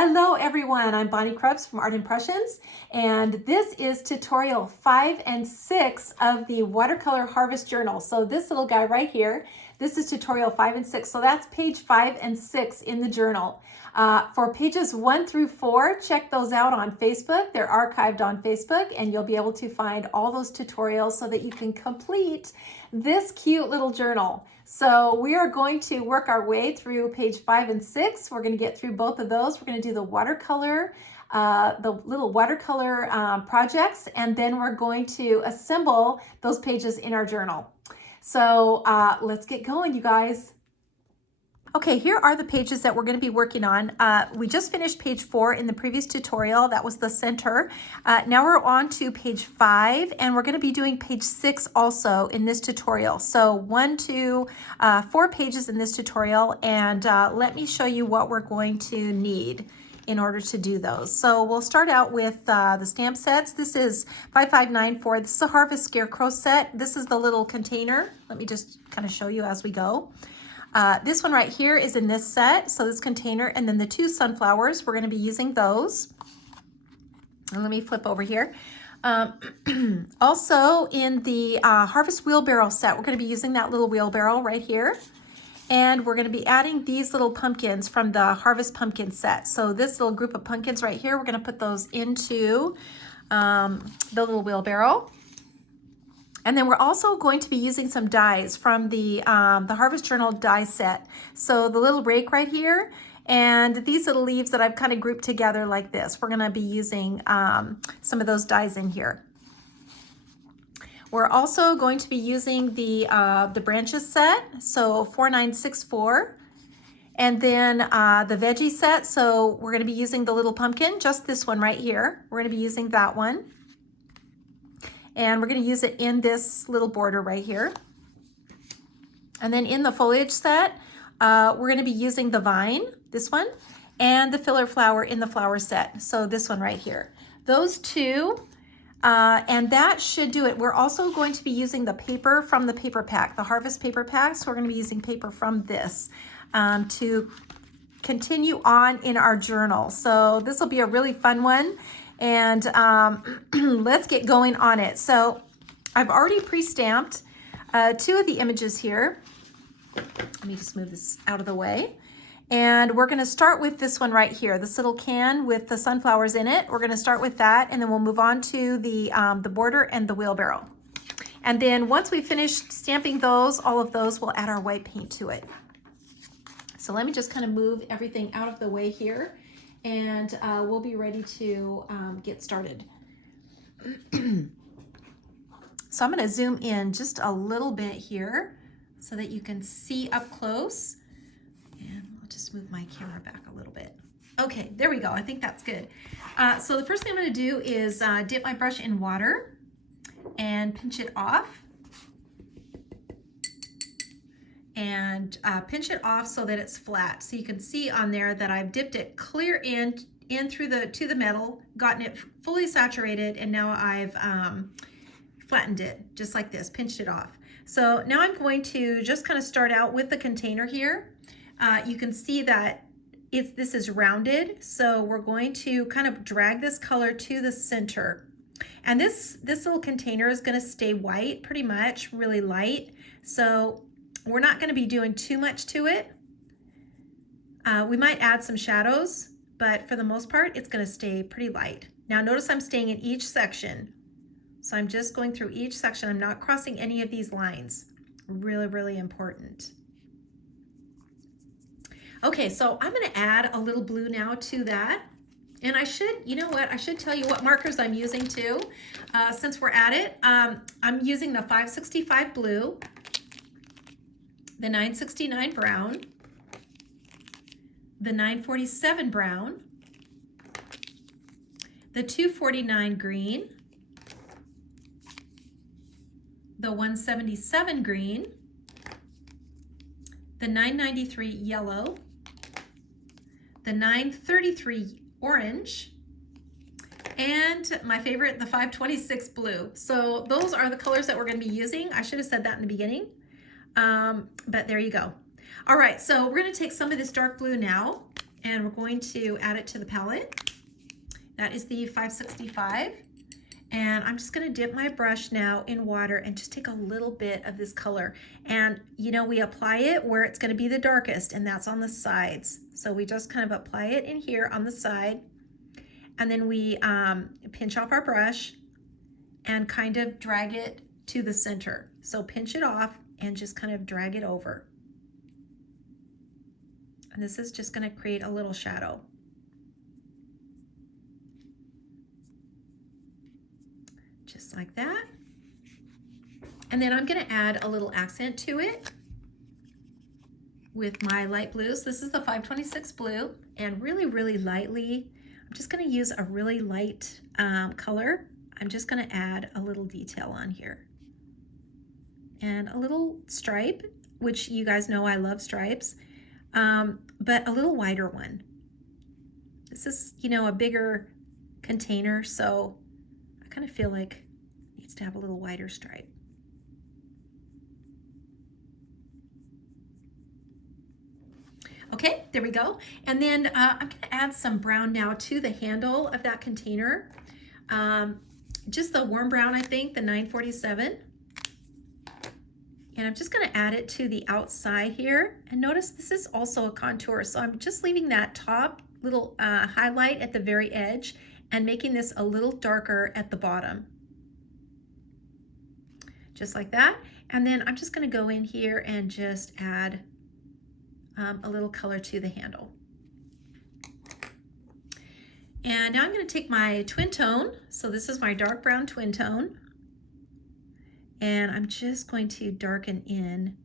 Hello everyone, I'm Bonnie Krebs from Art Impressions, and this is tutorial 5 and 6 of the Watercolor Harvest Journal. So this little guy right here, this is tutorial 5 and 6. So that's page 5 and 6 in the journal. For pages 1 through 4, check those out on Facebook. They're archived on Facebook, and you'll be able to find all those tutorials so that you can complete this cute little journal. So we are going to work our way through page 5 and 6. We're going to get through both of those. We're going to do the watercolor, the little watercolor projects, and then we're going to assemble those pages in our journal. So let's get going, you guys. Okay, here are the pages that we're going to be working on. We just finished page 4 in the previous tutorial. That was the center. Now we're on to page 5, and we're going to be doing page 6 also in this tutorial. So 1, 2, 4 pages in this tutorial, and let me show you what we're going to need in order to do those. So we'll start out with the stamp sets. This is 5594. This is a Harvest Scarecrow set. This is the little container. Let me just kind of show you as we go. This one right here is in this set, so this container, and then the 2 sunflowers, we're going to be using those. And let me flip over here. Also in the Harvest Wheelbarrow set, we're going to be using that little wheelbarrow right here. And we're going to be adding these little pumpkins from the Harvest Pumpkin set. So this little group of pumpkins right here, we're going to put those into the little wheelbarrow. And then we're also going to be using some dies from the Harvest Journal die set. So the little rake right here, and these little leaves that I've kind of grouped together like this. We're going to be using some of those dies in here. We're also going to be using the branches set, so 4964. And then the veggie set, so we're going to be using the little pumpkin, just this one right here. We're going to be using that one. And we're going to use it in this little border right here. And then in the foliage set, we're going to be using the vine, this one, and the filler flower in the flower set. So this one right here. Those two, and that should do it. We're also going to be using the paper from the paper pack, the Harvest paper pack. So we're going to be using paper from this to continue on in our journal. So this will be a really fun one. And let's get going on it. So I've already pre-stamped 2 of the images here. Let me just move this out of the way. And we're going to start with this one right here, this little can with the sunflowers in it. We're going to start with that, and then we'll move on to the border and the wheelbarrow. And then once we finish stamping those, all of those, we'll add our white paint to it. So let me just kind of move everything out of the way here. And we'll be ready to get started. So I'm going to zoom in just a little bit here so that you can see up close. And I'll just move my camera back a little bit. Okay, there we go. I think that's good. So the first thing I'm going to do is dip my brush in water and pinch it off. And pinch it off so that it's flat. So you can see on there that I've dipped it clear in through to the metal, gotten it fully saturated, and now I've flattened it just like this, pinched it off. So now I'm going to just kind of start out with the container here. You can see that this is rounded, so we're going to kind of drag this color to the center. And this little container is going to stay white, pretty much, really light. So we're not going to be doing too much to it. We might add some shadows, but for the most part, it's going to stay pretty light. Now notice I'm staying in each section. So I'm just going through each section. I'm not crossing any of these lines. Really, really important. Okay, so I'm going to add a little blue now to that. And I should, you know what, I should tell you what markers I'm using too. Since we're at it, I'm using the 565 blue, the 969 brown, the 947 brown, the 249 green, the 177 green, the 993 yellow, the 933 orange, and my favorite, the 526 blue. So those are the colors that we're going to be using. I should have said that in the beginning. But there you go. All right, so we're going to take some of this dark blue now, and we're going to add it to the palette. That is the 565. And I'm just gonna dip my brush now in water and just take a little bit of this color. And you know, we apply it where it's gonna be the darkest, and that's on the sides. So we just kind of apply it in here on the side, and then we pinch off our brush and kind of drag it to the center. So pinch it off and just kind of drag it over. And this is just gonna create a little shadow. Just like that. And then I'm gonna add a little accent to it with my light blues. This is the 526 blue, and really, really lightly, I'm just gonna use a really light color. I'm just gonna add a little detail on here. And a little stripe, which you guys know I love stripes, but a little wider one. This is, you know, a bigger container, so I kind of feel like it needs to have a little wider stripe. Okay, there we go. And then I'm gonna add some brown now to the handle of that container. Just the warm brown, I think, the 947. And I'm just gonna add it to the outside here. And notice this is also a contour, so I'm just leaving that top little highlight at the very edge and making this a little darker at the bottom. Just like that. And then I'm just gonna go in here and just add a little color to the handle. And now I'm gonna take my twin tone. So this is my dark brown twin tone. And I'm just going to darken in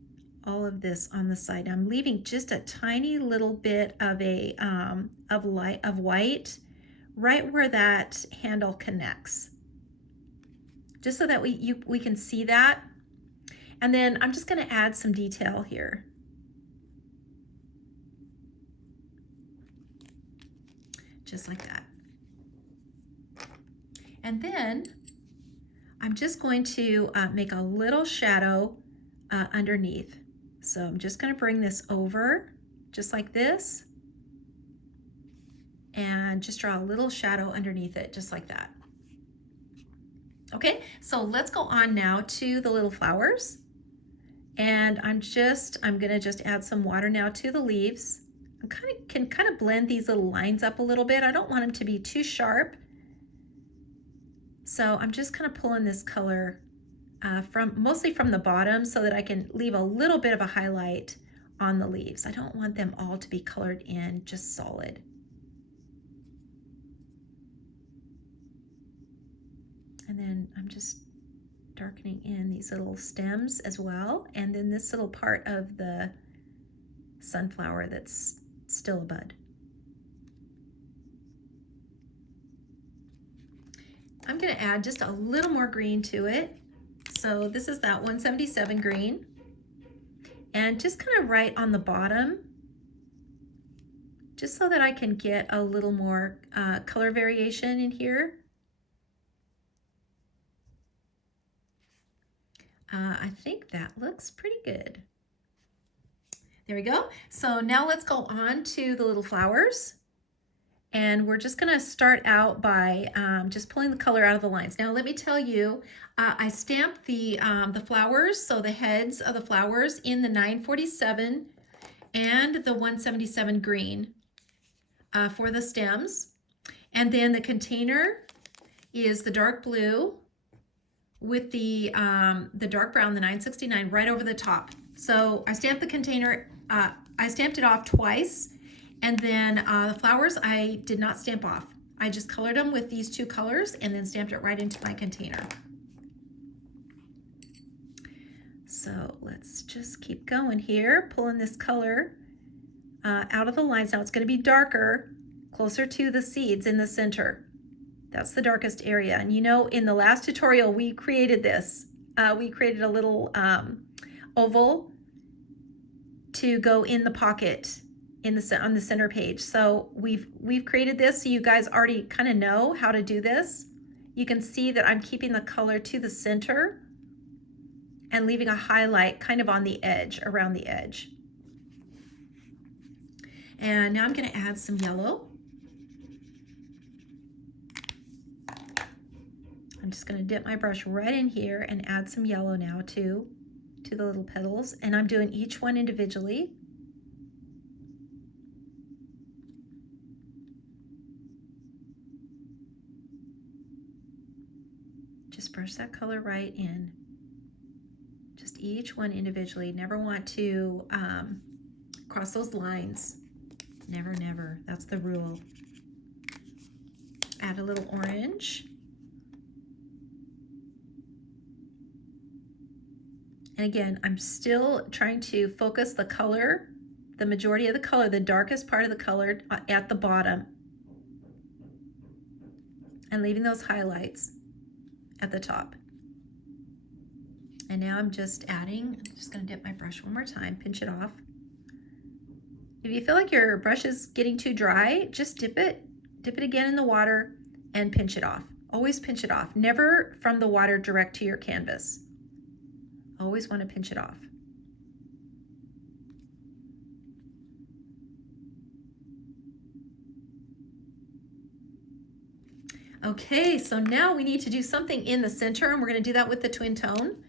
all of this on the side. I'm leaving just a tiny little bit of a of white right where that handle connects, just so that we can see that. And then I'm just going to add some detail here. Just like that. And then I'm just going to make a little shadow underneath. So I'm just going to bring this over just like this and just draw a little shadow underneath it, just like that. Okay, so let's go on now to the little flowers. And I'm gonna just add some water now to the leaves. I can kind of blend these little lines up a little bit. I don't want them to be too sharp. So I'm just kind of pulling this color mostly from the bottom so that I can leave a little bit of a highlight on the leaves. I don't want them all to be colored in just solid. And then I'm just darkening in these little stems as well. And then this little part of the sunflower that's still a bud. I'm gonna add just a little more green to it. So this is that 177 green. And just kind of right on the bottom, just so that I can get a little more color variation in here. I think that looks pretty good. There we go. So now let's go on to the little flowers. And we're just gonna start out by just pulling the color out of the lines. Now let me tell you, I stamped the flowers, so the heads of the flowers in the 947 and the 177 green for the stems. And then the container is the dark blue with the dark brown, the 969, right over the top. So I stamped the container, I stamped it off twice, and then the flowers I did not stamp off. I just colored them with these two colors and then stamped it right into my container. So let's just keep going here, pulling this color out of the lines. Now it's going to be darker, closer to the seeds in the center. That's the darkest area. And you know, in the last tutorial, we created this. We created a little oval to go in the pocket on the center page. So we've created this, so you guys already kind of know how to do this. You can see that I'm keeping the color to the center and leaving a highlight kind of on the edge, around the edge. And now I'm going to add some yellow. I'm just going to dip my brush right in here and add some yellow now to the little petals. And I'm doing each one individually. Just brush that color right in. Just each one individually. Never want to cross those lines. Never, never. That's the rule. Add a little orange. And again, I'm still trying to focus the color, the majority of the color, the darkest part of the color at the bottom. And leaving those highlights at the top. And now I'm just adding, I'm just gonna dip my brush one more time, pinch it off. If you feel like your brush is getting too dry, just dip it again in the water and pinch it off. Always pinch it off, never from the water direct to your canvas. Always want to pinch it off. Okay, so now we need to do something in the center, and we're going to do that with the twin tone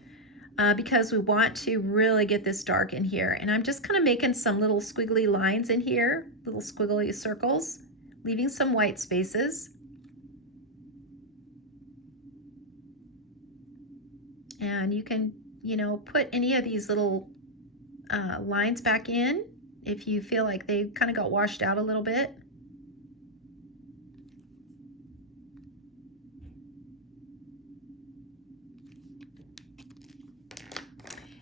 because we want to really get this dark in here. And I'm just kind of making some little squiggly lines in here, little squiggly circles, leaving some white spaces. And you can, you know, put any of these little lines back in if you feel like they kind of got washed out a little bit.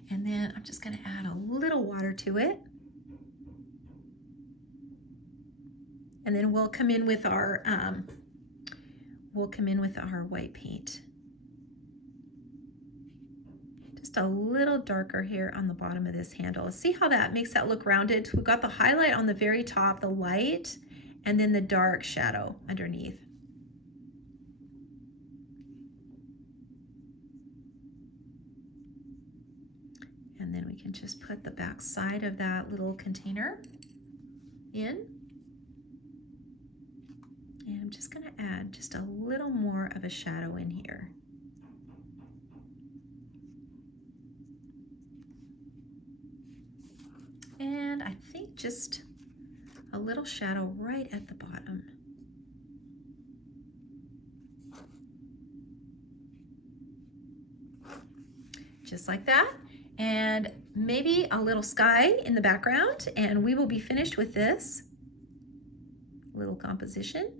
And then I'm just going to add a little water to it. And then we'll come in with our white paint. Just a little darker here on the bottom of this handle. See how that makes that look rounded? We've got the highlight on the very top, the light, and then the dark shadow underneath. And then we can just put the back side of that little container in. And I'm just going to add just a little more of a shadow in here. And I think just a little shadow right at the bottom. Just like that. And maybe a little sky in the background, and we will be finished with this little composition.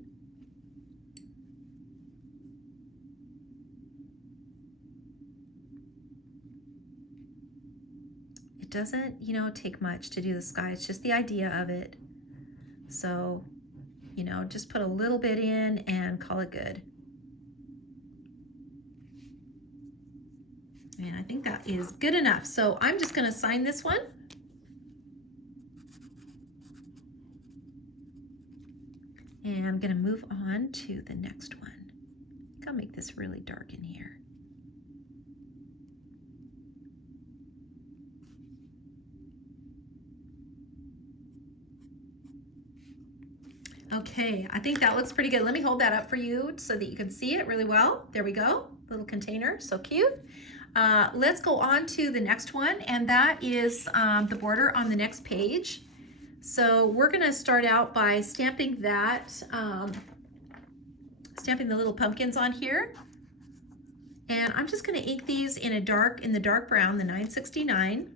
It doesn't, you know, take much to do the sky. It's just the idea of it. So, you know, just put a little bit in and call it good. And I think that is good enough. So I'm just going to sign this one. And I'm going to move on to the next one. I think I'll make this really dark in here. Okay, I think that looks pretty good. Let me hold that up for you so that you can see it really well. There we go, little container, so cute. Let's go on to the next one, and that is the border on the next page. So we're gonna start out by stamping that, stamping the little pumpkins on here. And I'm just gonna ink these in the dark brown, the 969.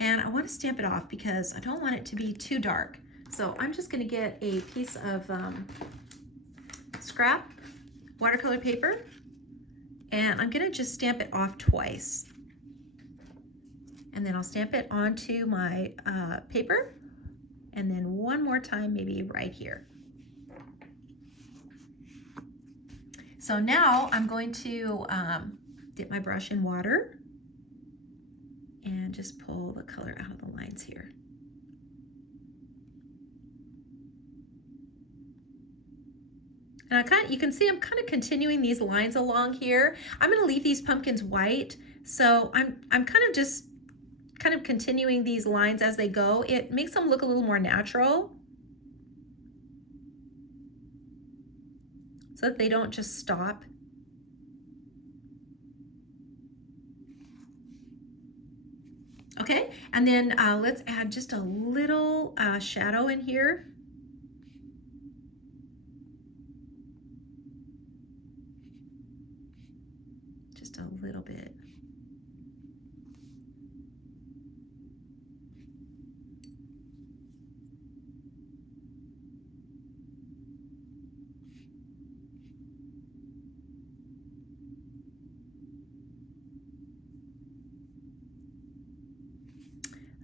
And I wanna stamp it off because I don't want it to be too dark. So I'm just gonna get a piece of scrap watercolor paper, and I'm gonna just stamp it off twice. And then I'll stamp it onto my paper, and then one more time, maybe right here. So now I'm going to dip my brush in water and just pull the color out of the lines here. And you can see I'm kind of continuing these lines along here. I'm going to leave these pumpkins white, so I'm kind of just kind of continuing these lines as they go. It makes them look a little more natural so that they don't just stop. Okay, and then let's add just a little shadow in here. Just a little bit.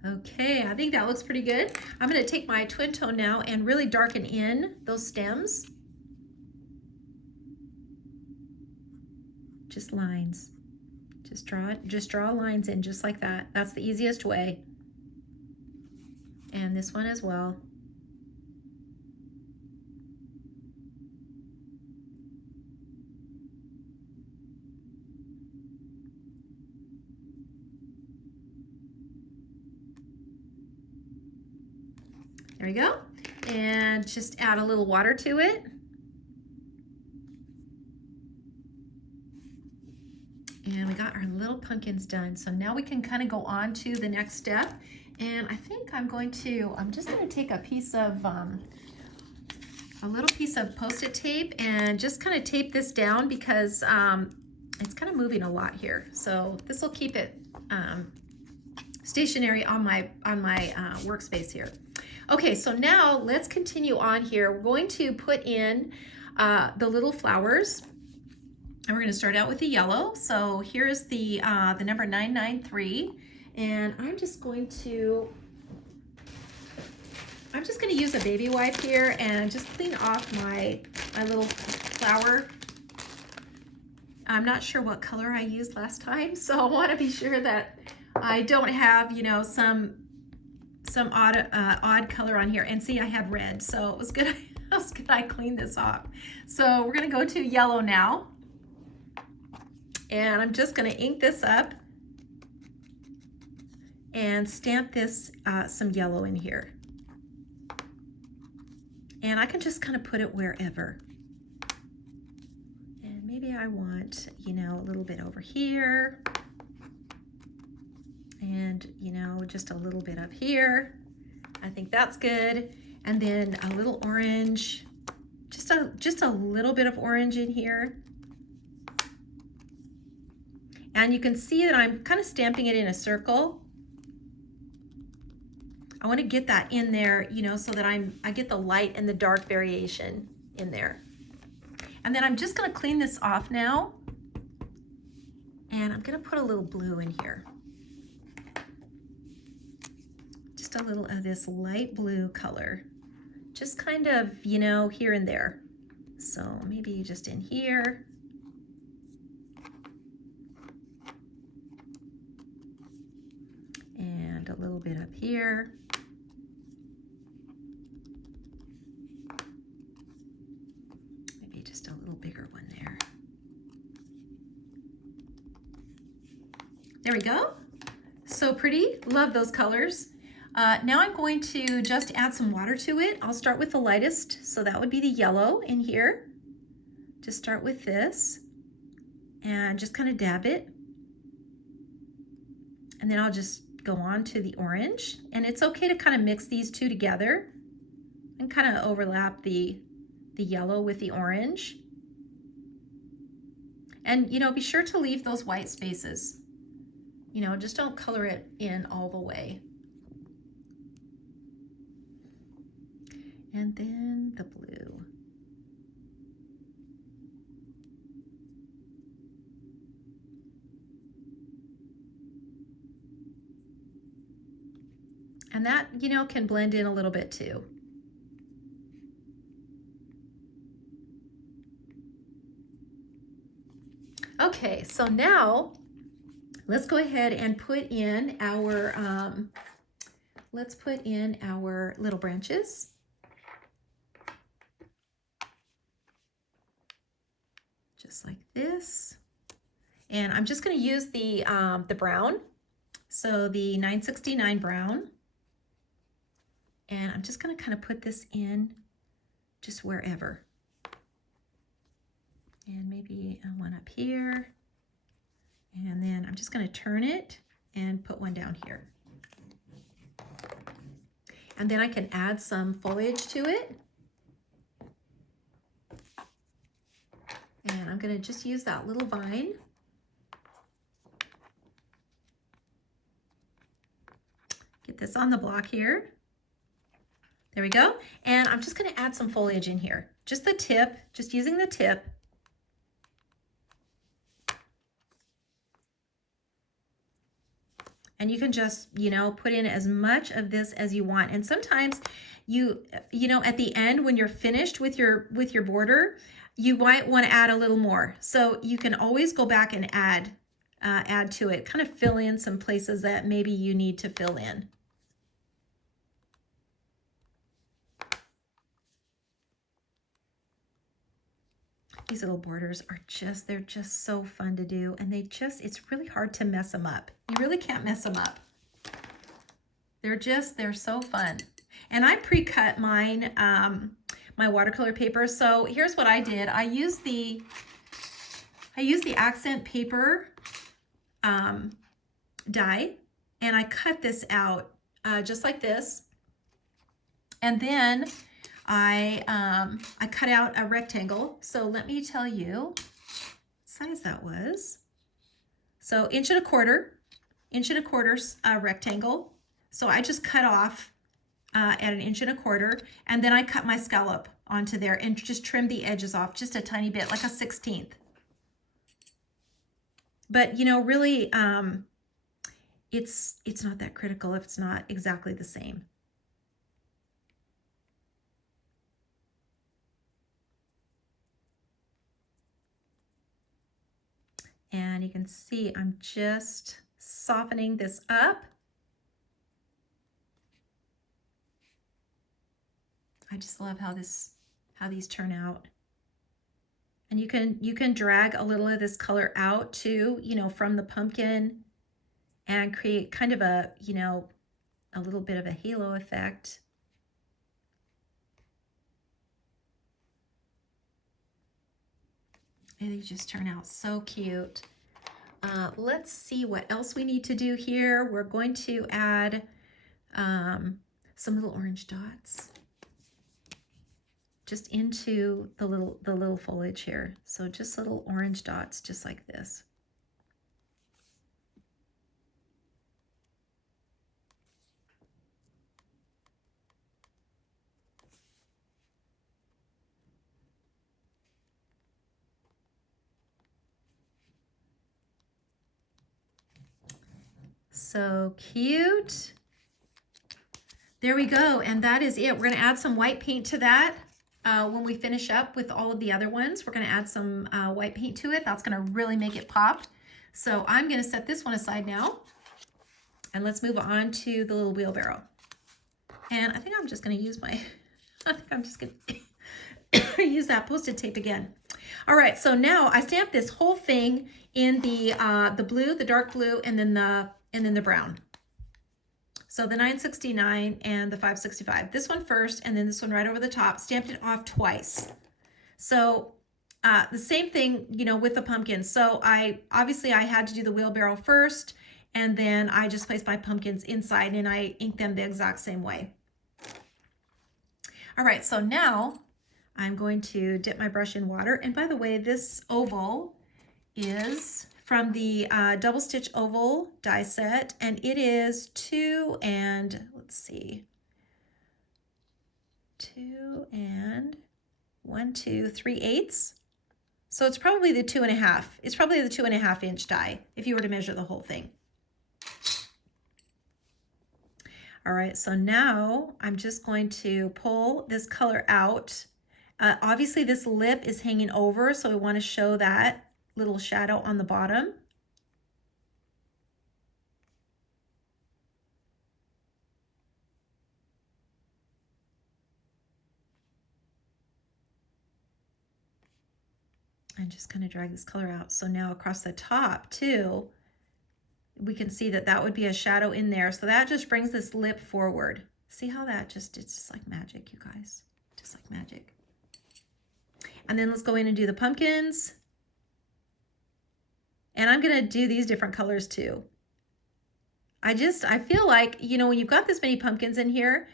Okay, I think that looks pretty good. I'm going to take my twin tone now and really darken in those stems. Just lines. Just draw lines in just like that. That's the easiest way. And this one as well. There we go. And just add a little water to it. And we got our little pumpkins done. So now we can kind of go on to the next step. And I think I'm just going to take a piece of, a little piece of Post-it tape and just kind of tape this down because it's kind of moving a lot here. So this will keep it stationary on my workspace here. Okay, so now let's continue on here. We're going to put in the little flowers. And we're going to start out with the yellow. So here's the number 993, and I'm just going to use a baby wipe here and just clean off my little flower. I'm not sure what color I used last time, so I want to be sure that I don't have, you know, some odd color on here. And see, I had red, so it was good. I cleaned this off. So we're going to go to yellow now. And I'm just going to ink this up and stamp this some yellow in here. And I can just kind of put it wherever. And maybe I want, you know, a little bit over here. And, you know, just a little bit up here. I think that's good. And then a little orange, just a little bit of orange in here. And you can see that I'm kind of stamping it in a circle. I want to get that in there, you know, so that I get the light and the dark variation in there. And then I'm just going to clean this off now. And I'm going to put a little blue in here. Just a little of this light blue color. Just kind of, you know, here and there. So maybe just in here. And a little bit up here. Maybe just a little bigger one there. There we go. So pretty. Love those colors. Now I'm going to just add some water to it. I'll start with the lightest, so that would be the yellow in here. Just start with this and just kind of dab it. And then I'll just go on to the orange. And it's okay to kind of mix these two together and kind of overlap the yellow with the orange. And, you know, be sure to leave those white spaces. You know, just don't color it in all the way. And then the blue. And that, you know, can blend in a little bit too. Okay, so now let's go ahead and put in our, little branches. Just like this. And I'm just going to use the brown. So the 969 brown. And I'm just going to kind of put this in just wherever. And maybe one up here. And then I'm just going to turn it and put one down here. And then I can add some foliage to it. And I'm going to just use that little vine. Get this on the block here. There we go. And I'm just going to add some foliage in here. Just the tip, just using the tip. And you can just, you know, put in as much of this as you want. And sometimes you know, at the end when you're finished with your border, you might want to add a little more. So you can always go back and add to it, kind of fill in some places that maybe you need to fill in. These little borders are just, they're just so fun to do. And it's really hard to mess them up. You really can't mess them up. They're so fun. And I pre-cut mine, my watercolor paper. So here's what I did. I used the accent paper die, and I cut this out just like this. And then I cut out a rectangle. So let me tell you what size that was. So inch and a quarter rectangle. So I just cut off at an inch and a quarter, and then I cut my scallop onto there and just trimmed the edges off just a tiny bit, like a 1/16. But you know, really, it's not that critical if it's not exactly the same. And you can see I'm just softening this up. I just love how these turn out. And you can drag a little of this color out too, you know, from the pumpkin, and create kind of a, you know, a little bit of a halo effect. And they just turn out so cute. Let's see what else we need to do here. We're going to add some little orange dots just into the little foliage here. So just little orange dots, just like this. So cute. There we go. And that is it. We're going to add some white paint to that. When we finish up with all of the other ones, we're going to add some white paint to it. That's going to really make it pop. So I'm going to set this one aside now. And let's move on to the little wheelbarrow. And I think I'm just going to use use that Post-it tape again. All right, so now I stamped this whole thing in the blue, the dark blue, and then the brown. So the 969 and the 565. This one first, and then this one right over the top. Stamped it off twice. So the same thing, you know, with the pumpkins. So obviously I had to do the wheelbarrow first, and then I just placed my pumpkins inside, and I inked them the exact same way. All right, so now I'm going to dip my brush in water. And by the way, this oval is from the double stitch oval die set, and it is 2 and, let's see, 2 and 1, 2, 3/8. So it's probably the 2.5. It's probably the 2.5 inch die if you were to measure the whole thing. All right, so now I'm just going to pull this color out. Obviously this lip is hanging over, so we want to show that little shadow on the bottom. And just kind of drag this color out. So now across the top too, we can see that that would be a shadow in there. So that just brings this lip forward. See how that just, it's just like magic, you guys, just like magic. And then let's go in and do the pumpkins. And I'm gonna do these different colors too. I feel like, you know, when you've got this many pumpkins in here,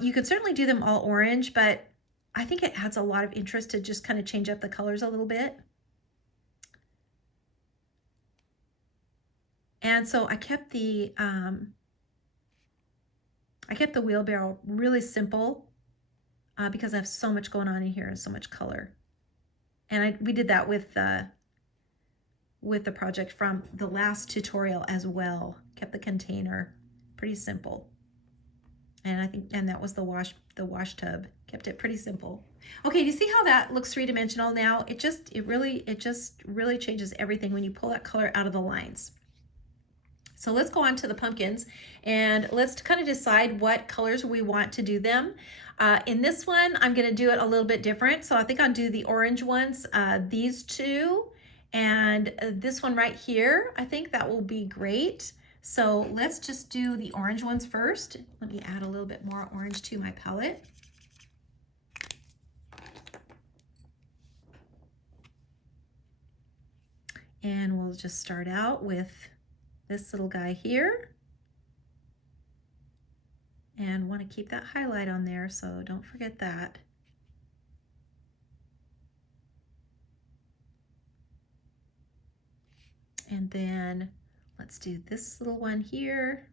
you could certainly do them all orange, but I think it adds a lot of interest to just kind of change up the colors a little bit. And so I kept the wheelbarrow really simple because I have so much going on in here and so much color. And we did that with the project from the last tutorial as well. Kept the container pretty simple. And I think, and that was the wash tub. Kept it pretty simple. Okay, do you see how that looks three-dimensional now? It just really changes everything when you pull that color out of the lines. So let's go on to the pumpkins and let's kind of decide what colors we want to do them. In this one, I'm gonna do it a little bit different. So I think I'll do the orange ones, these two, and this one right here. I think that will be great. So let's just do the orange ones first. Let me add a little bit more orange to my palette. And we'll just start out with this little guy here. And want to keep that highlight on there, so don't forget that. And then let's do this little one here.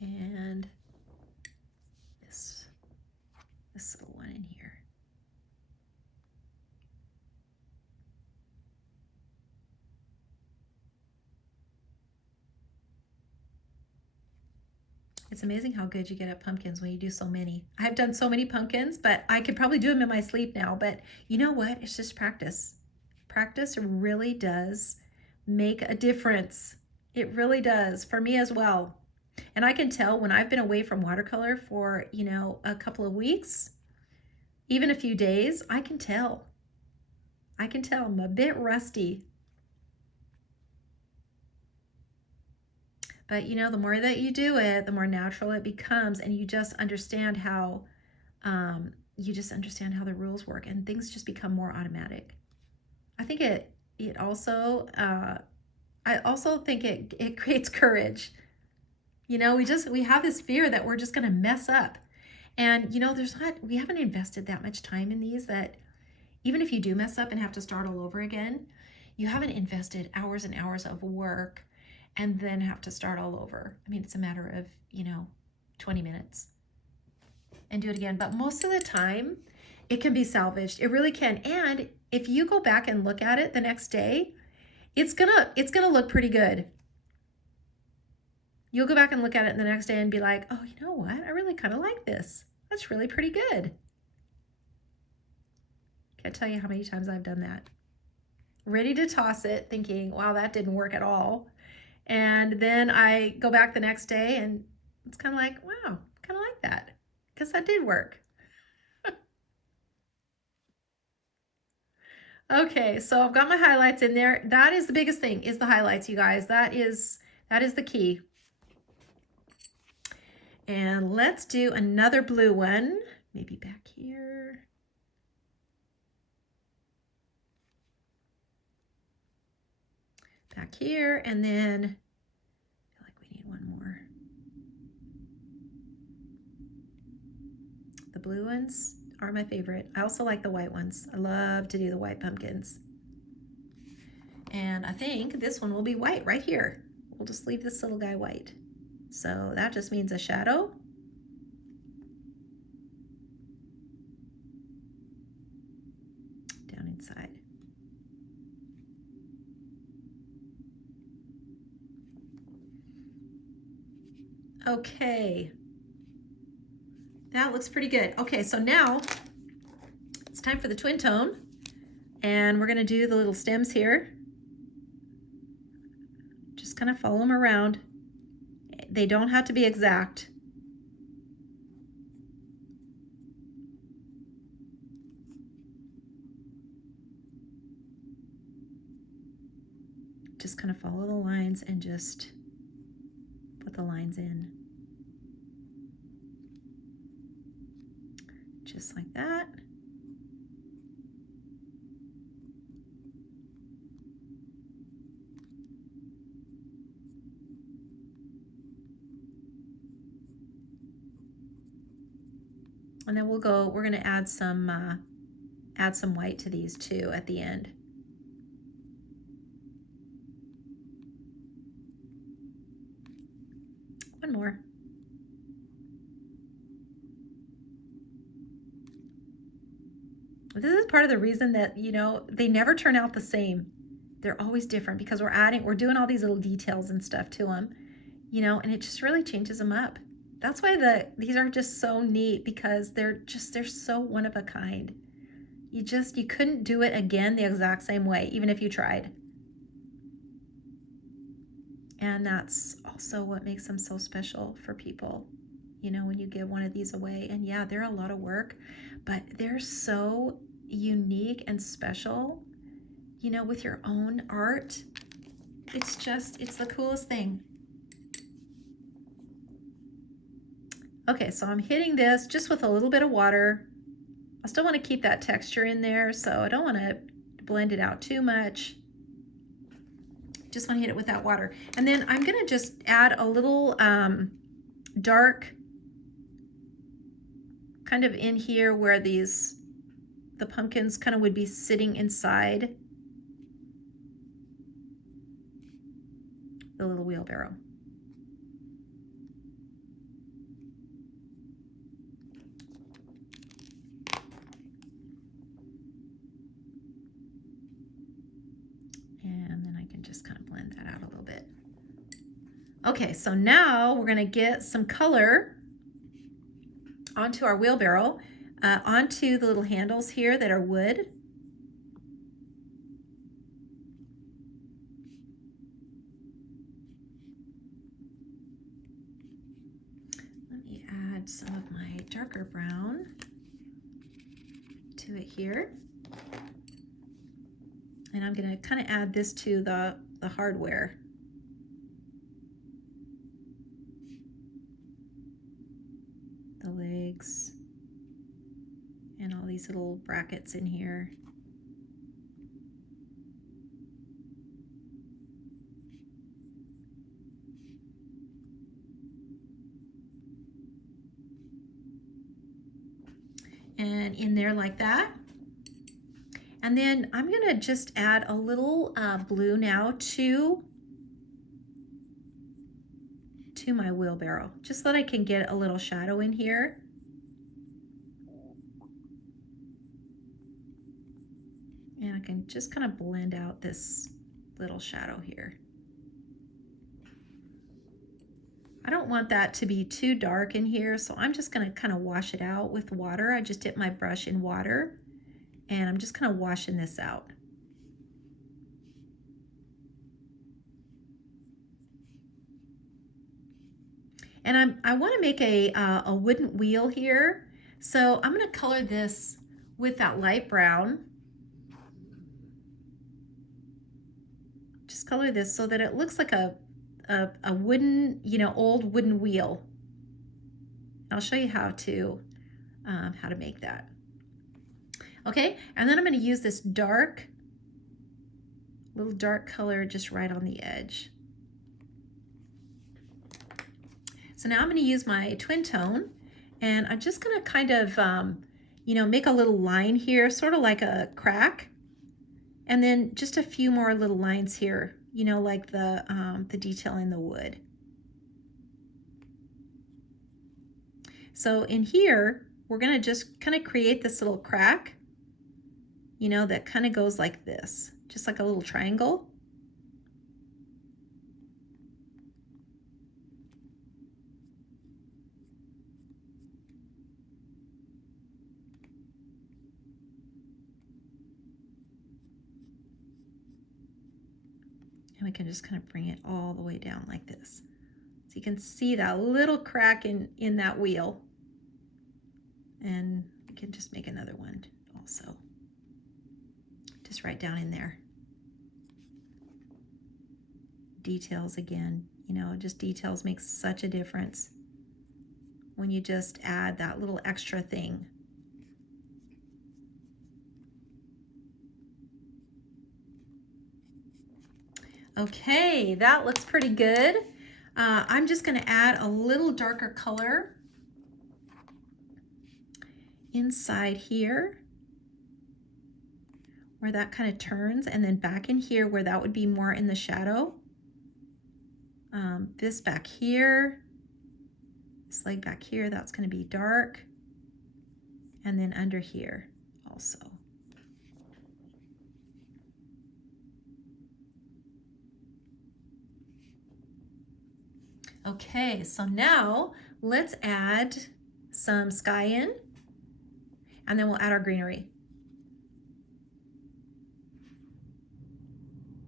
And this little one in here. It's amazing how good you get at pumpkins when you do so many. I've done so many pumpkins, but I could probably do them in my sleep now. But you know what? It's just practice. Practice really does make a difference. It really does, for me as well. And I can tell when I've been away from watercolor for, you know, a couple of weeks, even a few days, I can tell. I'm a bit rusty. But you know, the more that you do it, the more natural it becomes, and you just understand how the rules work, and things just become more automatic. I think it also I also think it creates courage. You know, we have this fear that we're just going to mess up, and you know, we haven't invested that much time in these, that even if you do mess up and have to start all over again, you haven't invested hours and hours of work and then have to start all over. I mean, it's a matter of, you know, 20 minutes and do it again. But most of the time, it can be salvaged. It really can. And if you go back and look at it the next day, it's gonna look pretty good. You'll go back and look at it the next day and be like, oh, you know what? I really kind of like this. That's really pretty good. Can't tell you how many times I've done that. Ready to toss it, thinking, wow, that didn't work at all. And then I go back the next day and it's kind of like, wow, kind of like that, because that did work. Okay, so I've got my highlights in there. That is the biggest thing, is the highlights, you guys. That is the key. And let's do another blue one, maybe back here. Back here, and then I feel like we need one more. The blue ones are my favorite. I also like the white ones. I love to do the white pumpkins. And I think this one will be white right here. We'll just leave this little guy white. So that just means a shadow. Down inside. Okay, that looks pretty good. Okay, so now it's time for the twin tone, and we're gonna do the little stems here. Just kind of follow them around. They don't have to be exact. just kind of follow the lines and just put the lines in. Just like that. And then we're going to add some white to these too at the end. One more. This is part of the reason that, you know, they never turn out the same. They're always different because we're doing all these little details and stuff to them, you know, and it just really changes them up. That's why these are just so neat, because they're so one of a kind. You couldn't do it again the exact same way, even if you tried. And that's also what makes them so special for people, you know, when you give one of these away. And yeah, they're a lot of work, but they're so unique and special, you know, with your own art. It's the coolest thing. Okay, so I'm hitting this just with a little bit of water. I still want to keep that texture in there, so I don't want to blend it out too much. Just want to hit it with that water. And then I'm going to just add a little dark kind of in here where the pumpkins kind of would be sitting inside the little wheelbarrow. And then I can just kind of blend that out a little bit. Okay, so now we're going to get some color onto our wheelbarrow, onto the little handles here that are wood. Let me add some of my darker brown to it here. And I'm going to kind of add this to the hardware. The legs and all these little brackets in here. And in there like that. And then I'm going to just add a little blue now to my wheelbarrow, just so that I can get a little shadow in here. And I can just kind of blend out this little shadow here. I don't want that to be too dark in here, so I'm just going to kind of wash it out with water. I just dip my brush in water, and I'm just kind of washing this out. And I want to make a wooden wheel here. So I'm going to color this with that light brown. Just color this so that it looks like a wooden, you know, old wooden wheel. I'll show you how to make that. Okay, and then I'm going to use this little dark color just right on the edge. So now I'm going to use my twin tone, and I'm just going to kind of, you know, make a little line here, sort of like a crack, and then just a few more little lines here, you know, like the detail in the wood. So in here, we're going to just kind of create this little crack, you know, that kind of goes like this, just like a little triangle. And we can just kind of bring it all the way down like this. So you can see that little crack in that wheel. And we can just make another one also. Just right down in there. details again. You know, just details make such a difference when you just add that little extra thing. Okay, that looks pretty good. I'm just going to add a little darker color inside here where that kind of turns, and then back in here where that would be more in the shadow. This back here, this leg back here, that's going to be dark, and then under here also. Okay, so now let's add some sky in, and then we'll add our greenery.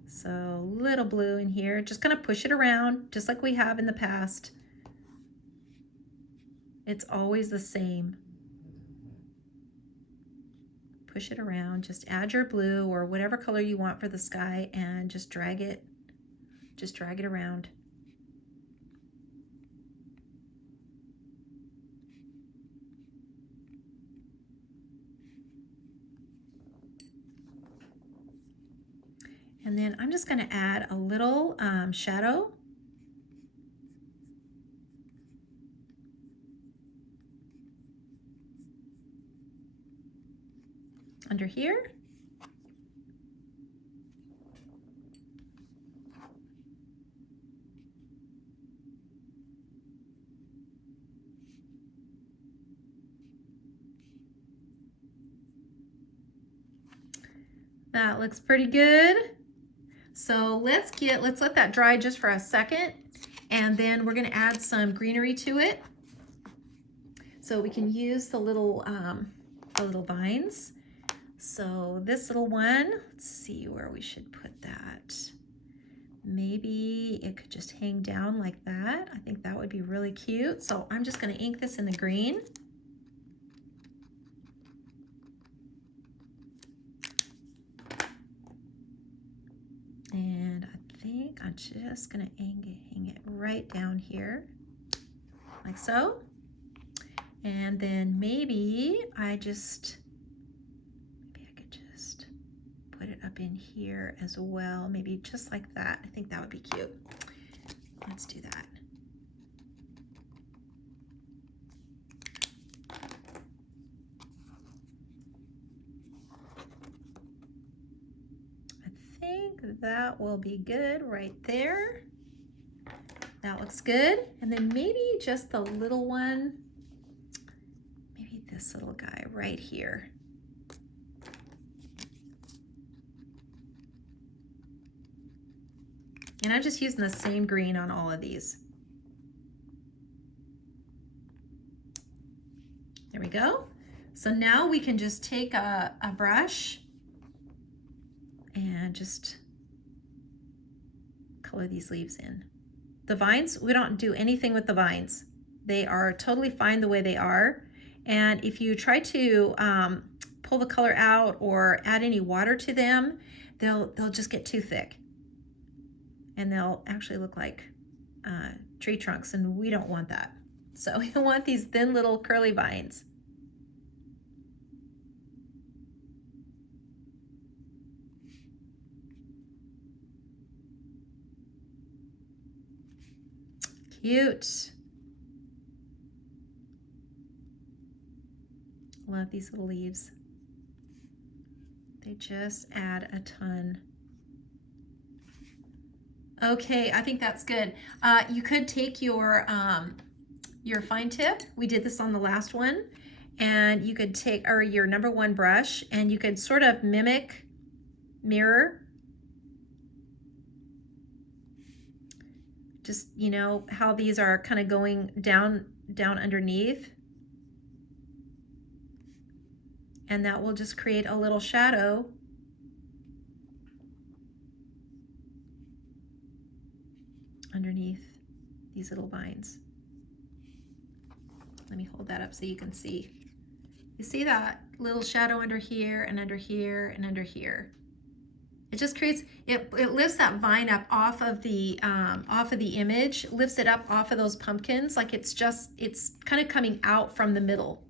So little blue in here, just kind of push it around just like we have in the past. It's always the same. Push it around, just add your blue or whatever color you want for the sky and just drag it around. And then I'm just going to add a little shadow. Under here. That looks pretty good. So let's let that dry just for a second, and then we're going to add some greenery to it. So we can use the little vines. So this little one, let's see where we should put that. Maybe it could just hang down like that. I think that would be really cute. So I'm just going to ink this in the green. And I think I'm just going to hang it right down here, like so. And then maybe I could just put it up in here as well, maybe just like that. I think that would be cute. Let's do that. That will be good right there. That looks good. And then maybe just the little one, maybe this little guy right here. And I'm just using the same green on all of these. There we go. So now we can just take a brush and just color these leaves in. The vines, we don't do anything with the vines. They are totally fine the way they are. And if you try to pull the color out or add any water to them, they'll just get too thick. And they'll actually look like tree trunks, and we don't want that. So we want these thin little curly vines. Cute. Love these little leaves. They just add a ton. Okay, I think that's good. You could take your fine tip. We did this on the last one. And you could take your number 1 brush, and you could sort of mirror. Just, you know, how these are kind of going down underneath. And that will just create a little shadow. Underneath these little vines. Let me hold that up so you can see. You see that little shadow under here and under here and under here. It just creates, it lifts that vine up off of the image, lifts it up off of those pumpkins, like it's kind of coming out from the middle.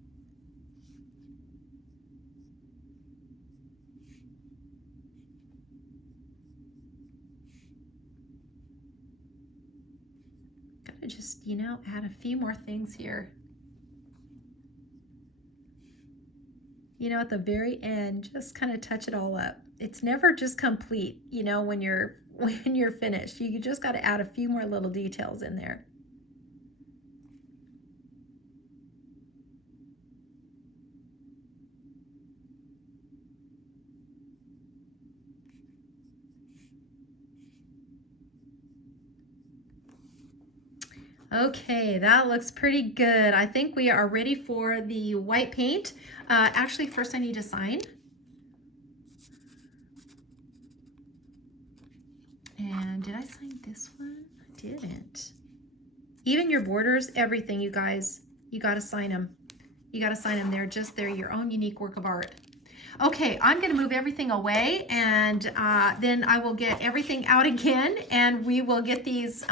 Gotta just, you know, add a few more things here. You know, at the very end, just kind of touch it all up. It's never just complete, you know, when you're finished. You just got to add a few more little details in there. Okay, that looks pretty good. I think we are ready for the white paint. Actually, first I need to sign. And did I sign this one? I didn't. Even your borders, everything, you guys, you got to sign them. You got to sign them. They're your own unique work of art. Okay, I'm going to move everything away, and then I will get everything out again, and we will get these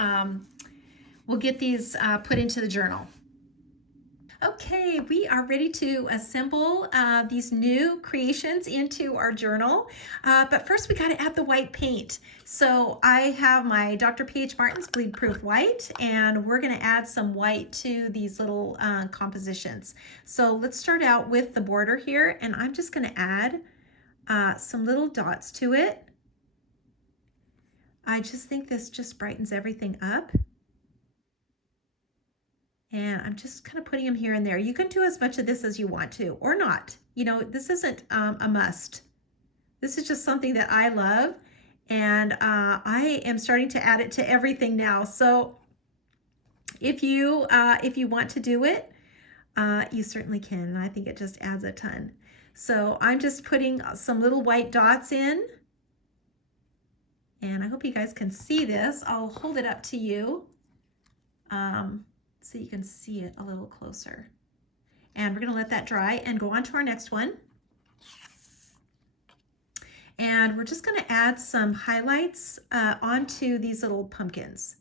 put into the journal. Okay, we are ready to assemble these new creations into our journal. But first we got to add the white paint. So I have my Dr. P.H. Martin's Bleed Proof White, and we're going to add some white to these little compositions. So let's start out with the border here, and I'm just going to add some little dots to it. I just think this just brightens everything up. And I'm just kind of putting them here and there. You can do as much of this as you want to, or not. You know, this isn't a must. This is just something that I love, and I am starting to add it to everything now. So if you want to do it, you certainly can, and I think it just adds a ton. So I'm just putting some little white dots in, and I hope you guys can see this. I'll hold it up to you. So you can see it a little closer. And we're going to let that dry and go on to our next one. And we're just going to add some highlights onto these little pumpkins.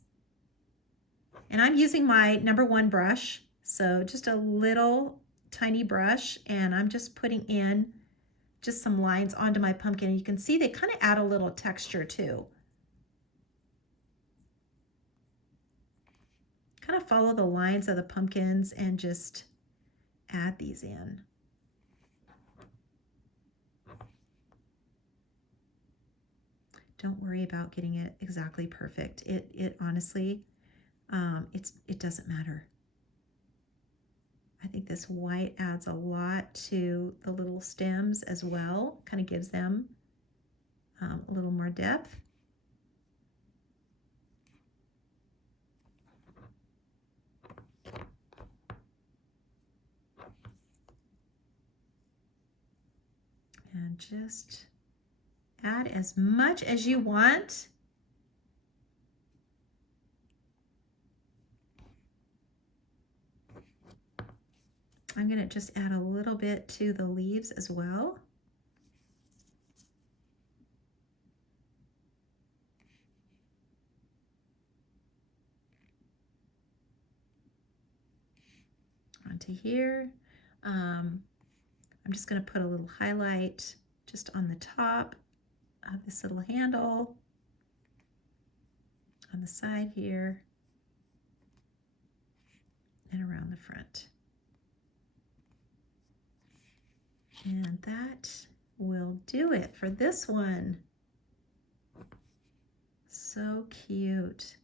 And I'm using my #1 brush, so just a little tiny brush, and I'm just putting in just some lines onto my pumpkin. And you can see they kind of add a little texture too. Kind of follow the lines of the pumpkins and just add these in. Don't worry about getting it exactly perfect. It honestly, it doesn't matter. I think this white adds a lot to the little stems as well. Kind of gives them a little more depth. And just add as much as you want. I'm going to just add a little bit to the leaves as well. Onto here. I'm just going to put a little highlight just on the top of this little handle, on the side here, and around the front. And that will do it for this one. So cute.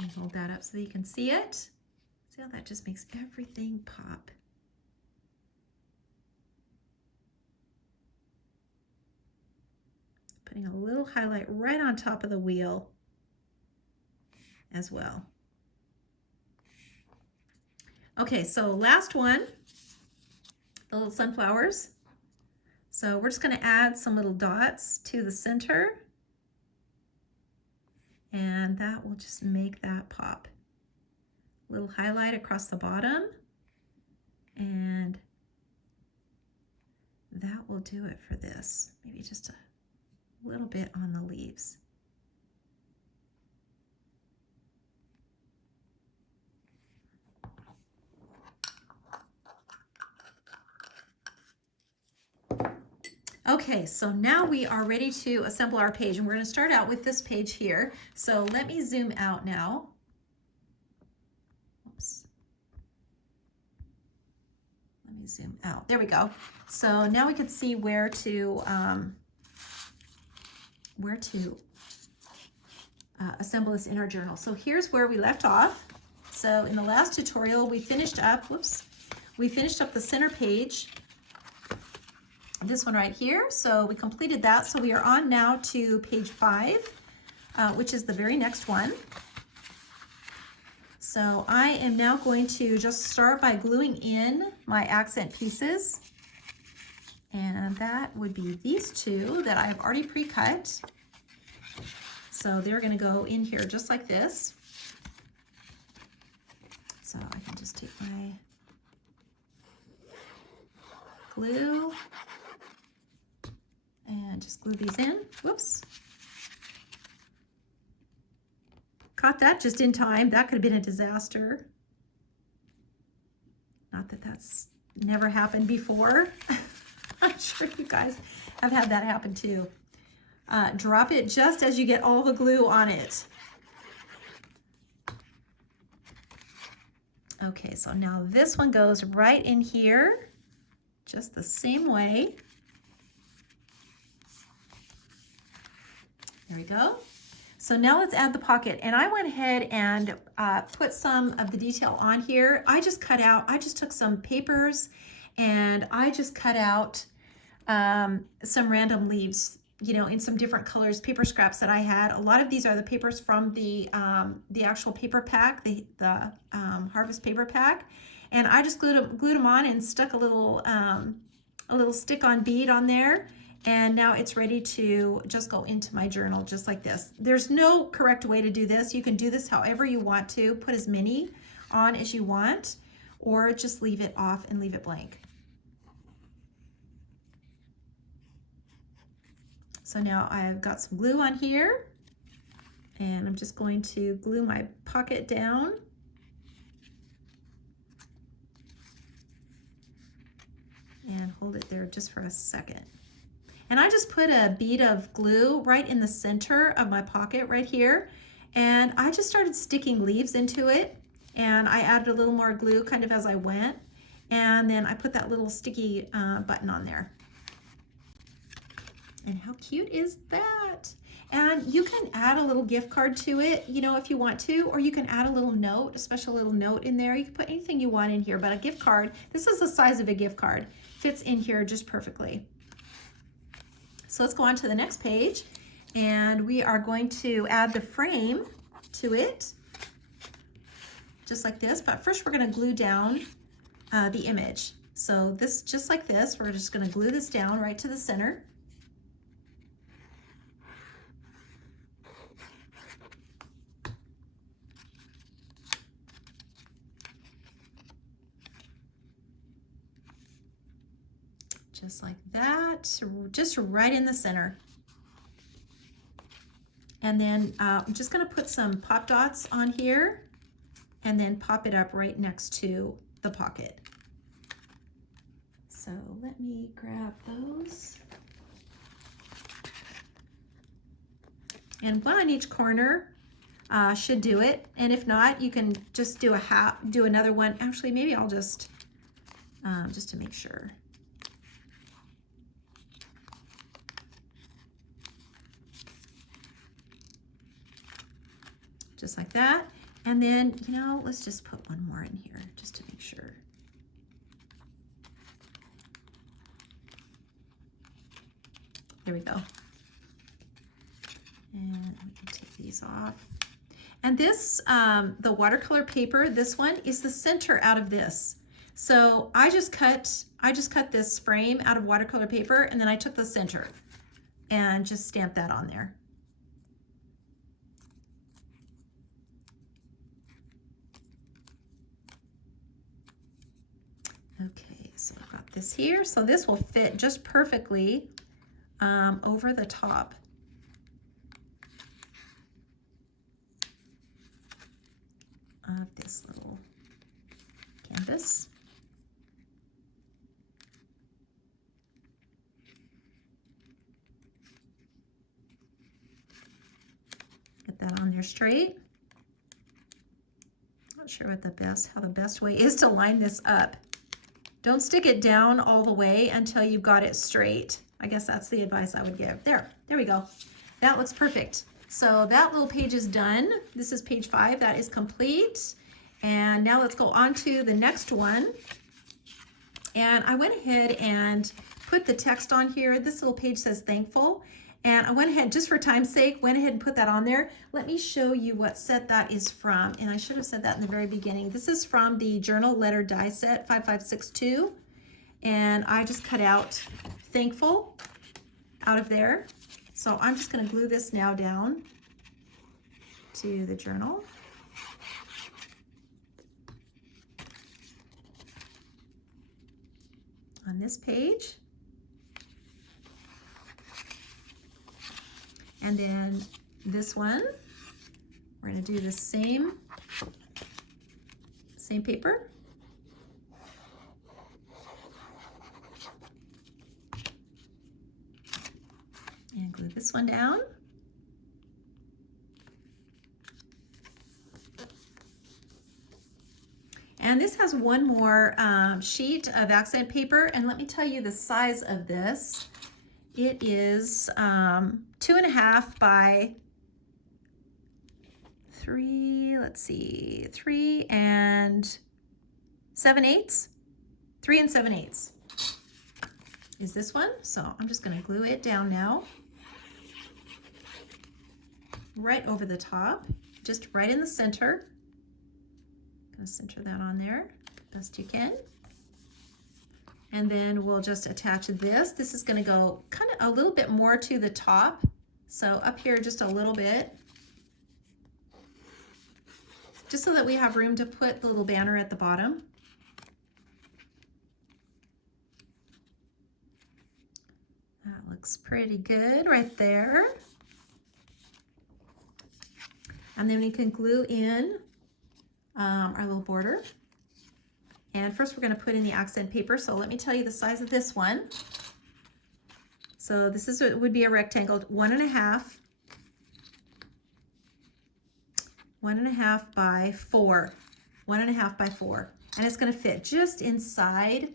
And hold that up so that you can see it. See how that just makes everything pop. Putting a little highlight right on top of the wheel as well. Okay, so last one, the little sunflowers. So we're just going to add some little dots to the center. And that will just make that pop. Little highlight across the bottom. And that will do it for this. Maybe just a little bit on the leaves. Okay, so now we are ready to assemble our page, and we're going to start out with this page here. So let me zoom out now. Oops. Let me zoom out. There we go. So now we can see where to assemble this in our journal. So here's where we left off. So in the last tutorial, we finished up, we finished up the center page, this one right here. So we completed that. So we are on now to page 5, which is the very next one. So I am now going to just start by gluing in my accent pieces. And that would be these two that I've already pre-cut. So they're going to go in here just like this. So I can just take my glue and just glue these in. Whoops. Caught that just in time. That could have been a disaster. Not that that's never happened before. I'm sure you guys have had that happen too. Drop it just as you get all the glue on it. Okay, so now this one goes right in here, just the same way. There we go. So now let's add the pocket. And I went ahead and put some of the detail on here. I just took some papers and I just cut out some random leaves, you know, in some different colors, paper scraps that I had. A lot of these are the papers from the actual paper pack, the Harvest paper pack. And I just glued them on and stuck a little stick-on bead on there. And now it's ready to just go into my journal just like this. There's no correct way to do this. You can do this however you want to, put as many on as you want, or just leave it off and leave it blank. So now I've got some glue on here, and I'm just going to glue my pocket down. And hold it there just for a second. And I just put a bead of glue right in the center of my pocket right here. And I just started sticking leaves into it. And I added a little more glue kind of as I went. And then I put that little sticky button on there. And how cute is that? And you can add a little gift card to it, you know, if you want to, or you can add a little note, a special little note in there. You can put anything you want in here, but a gift card, this is the size of a gift card, fits in here just perfectly. So let's go on to the next page, and we are going to add the frame to it, just like this. But first we're going to glue down the image. So this, just like this, we're just going to glue this down right to the center. Just like that, just right in the center. And then I'm just going to put some pop dots on here and then pop it up right next to the pocket. So let me grab those. And one on each corner should do it. And if not, you can just do do another one. Actually, maybe I'll just to make sure. Just like that. And then, you know, let's just put one more in here just to make sure. There we go. And we can take these off. And this, the watercolor paper, this one is the center out of this. So I just cut this frame out of watercolor paper, and then I took the center and just stamped that on there. Okay, so I've got this here. So this will fit just perfectly over the top. Of this little canvas. Get that on there straight. Not sure what how the best way is to line this up. Don't stick it down all the way until you've got it straight. I guess that's the advice I would give. There we go. That looks perfect. So that little page is done. This is page 5. That is complete. And now let's go on to the next one. And I went ahead and put the text on here. This little page says thankful. And I went ahead, just for time's sake, went ahead and put that on there. Let me show you what set that is from. And I should have said that in the very beginning. This is from the Journal Letter Die Set 5562. And I just cut out thankful out of there. So I'm just going to glue this now down to the journal. On this page. And then this one, we're going to do the same paper. And glue this one down. And this has one more sheet of accent paper, and let me tell you the size of this. It is 2.5 by 3, let's see, 3 and 7/8. 3 and 7/8 is this one. So I'm just going to glue it down now. Right over the top, just right in the center. Going to center that on there best you can. And then we'll just attach this. This is going to go kind of a little bit more to the top. So up here just a little bit. Just so that we have room to put the little banner at the bottom. That looks pretty good right there. And then we can glue in our little border. And first we're going to put in the accent paper. So let me tell you the size of this one. So this is it would be a rectangle, 1.5 by 4. 1.5 by 4. And it's going to fit just inside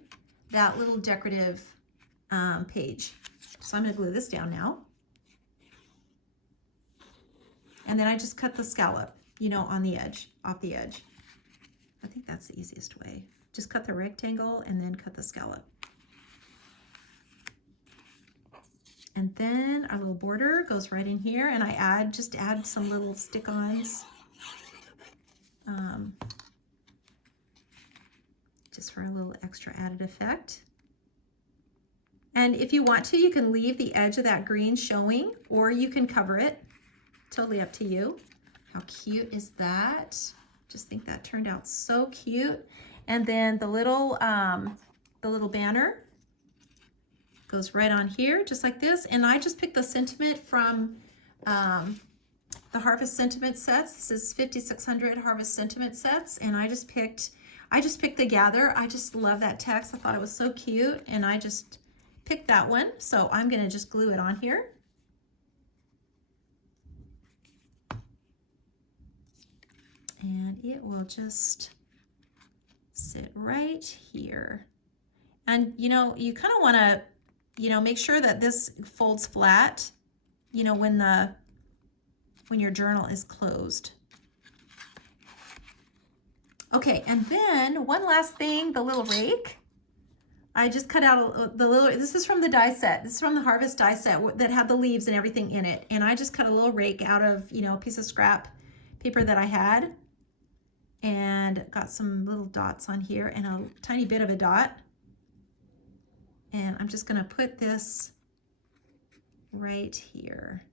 that little decorative page. So I'm going to glue this down now. And then I just cut the scallop, you know, on the edge, off the edge. I think that's the easiest way. Just cut the rectangle and then cut the scallop. And then our little border goes right in here, and I just add some little stick-ons. Just for a little extra added effect. And if you want to, you can leave the edge of that green showing, or you can cover it. Totally up to you. How cute is that? Just think that turned out so cute. And then the little banner goes right on here, just like this. And I just picked the sentiment from the Harvest Sentiment sets. This is 5600 Harvest Sentiment sets, and I just picked the Gather. I just love that text. I thought it was so cute, and I just picked that one. So I'm gonna just glue it on here. And it will just sit right here. And you know, you kind of want to, you know, make sure that this folds flat, you know, when your journal is closed. Okay, and then one last thing, the little rake. I just cut out this is from the die set. This is from the Harvest die set that had the leaves and everything in it. And I just cut a little rake out of, you know, a piece of scrap paper that I had. And got some little dots on here and a tiny bit of a dot. And I'm just going to put this right here.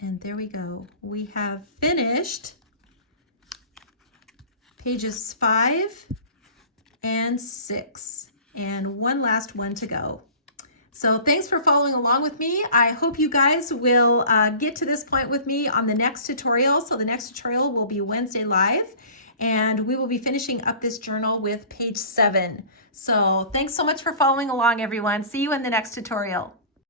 And there we go. We have finished pages 5 and 6, and one last one to go. So thanks for following along with me. I hope you guys will get to this point with me on the next tutorial. So the next tutorial will be Wednesday live, and we will be finishing up this journal with page 7. So thanks so much for following along, everyone. See you in the next tutorial.